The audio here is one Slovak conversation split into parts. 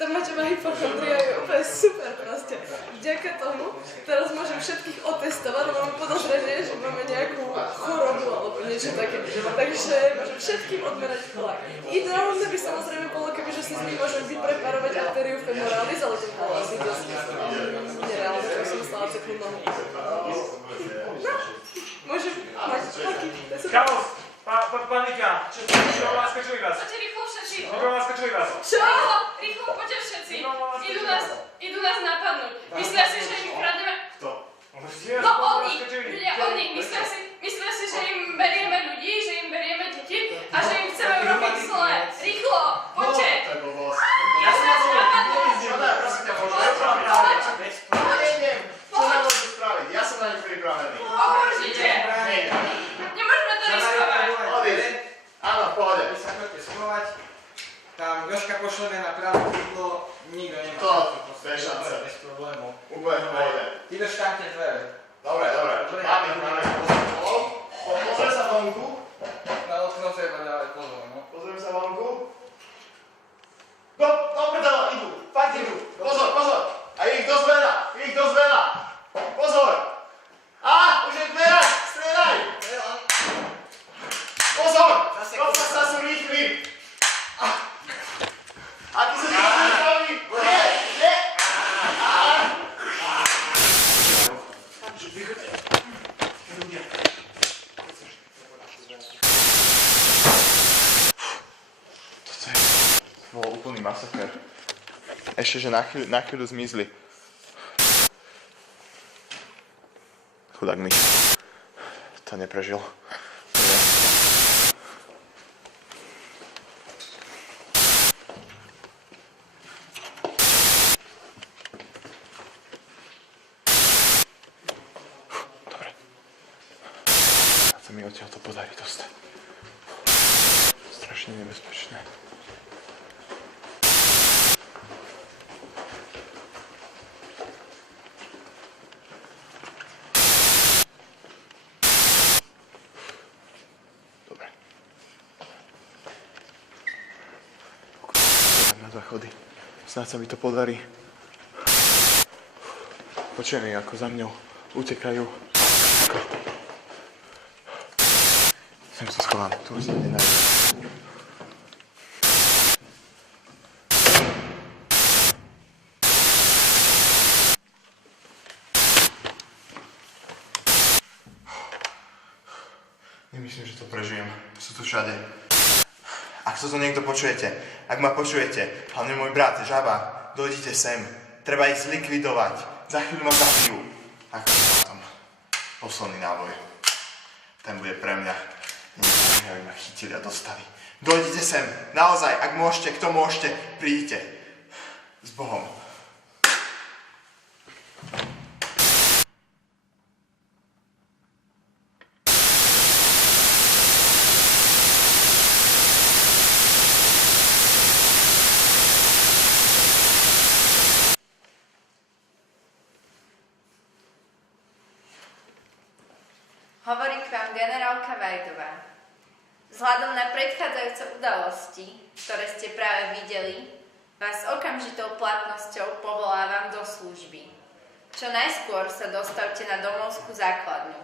Tá maťová hypochondria je úplne super proste. Vďaka tomu teraz môžem všetkých otestovať, lebo máme podozrenie, že máme nejakú chorobu alebo niečo také. Takže môžem všetkým odmerať tlak. Ideálne by samozrejme bolo, kebyže si z nich môžem vypreparovať artériu femoralis, ale to bolo asi dosť nereálne, tak som stala ceknúť nohu. No, môžem mať taký. Chaos! Panika! Čo vás skočili vás? Poďte rýchlo všetci! Čo vás skočili vás? Čo? Rýchlo, poďte všetci! Idú nás napadnúť. Myslia si, že im kradneme... Kto? No oni! Ľudia, oni! Myslia si, že im berieme ľudí, že im berieme deti a že im chceme urobiť zle. Rýchlo! Poďte! Ja som vás napadnúť! Prosím ťa, môžem? Čo nám môžu spraviť? Ja som na nich pripravený. Okamžite! Nemôžeme to riskovať! Odísť. Áno, v pohode. Vy sa chodite schovať, tam Jožka pošleme na práve kúdlo, nikto nemá. To, bez šance. Bez problémov. Úplne v pohode. Ty doštáte dvere. Dobre. Máme ich. Pozrieme sa vonku. Na okno treba dávať pozor, no. Pozrieme sa vonku. Do prdela, idú. Fakt idú. Pozor. A ich dosť veľa. Pozor. Už je dvera. Strieľaj. Pozor. Sa sú rýchli. Aký sa rýchli? Nie. To bol úplný masaker. Ešte, že na chvíľu zmizli. Chudák myš. To neprežil. Dobre. Sa mi odtiaľ to podarí dostať. Strašne nebezpečné. Záchody. Snáď sa mi to podarí. Počujem ich, ako za mňou utekajú. Sem sa schovám, tu už sa nenájdem. Nemyslím, že to prežijem. Sú tu všade. Ak to niekto počujete, ak ma počujete, hlavne môj brat, žaba, dojdite sem. Treba ich zlikvidovať. Za chvíľu ma zabijú. Ako som posledný náboj. Ten bude pre mňa. Nechcem, aby ma chytili a dostali. Dojdite sem. Naozaj, ak môžete, kto môžete, príďte. S Bohom. Hovorí k vám generálka Vajdová. Vzhľadom na predchádzajúce udalosti, ktoré ste práve videli, vás s okamžitou platnosťou povolávam do služby. Čo najskôr sa dostavte na domovskú základňu.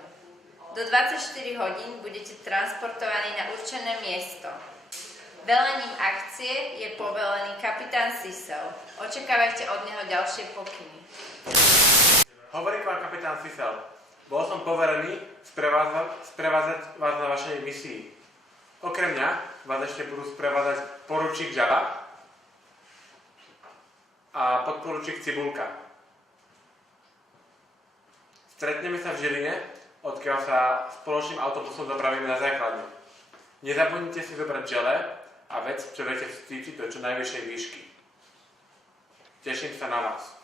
Do 24 hodín budete transportovaní na určené miesto. Velením akcie je povelený kapitán Sisel. Očakávajte od neho ďalšie pokyny. Hovorí k vám kapitán Sisel. Bol som poverený sprevázať vás na vašej misii. Okrem mňa vás ešte budú sprevázať poručík Žaba a podporučík Cibulka. Stretneme sa v Žiline, odkiaľ sa spoločným autobusom dopravíme na základňu. Nezabudnite si zobrať žele a vec, čo viete vstýčiť do čo najvyššej výšky. Teším sa na vás.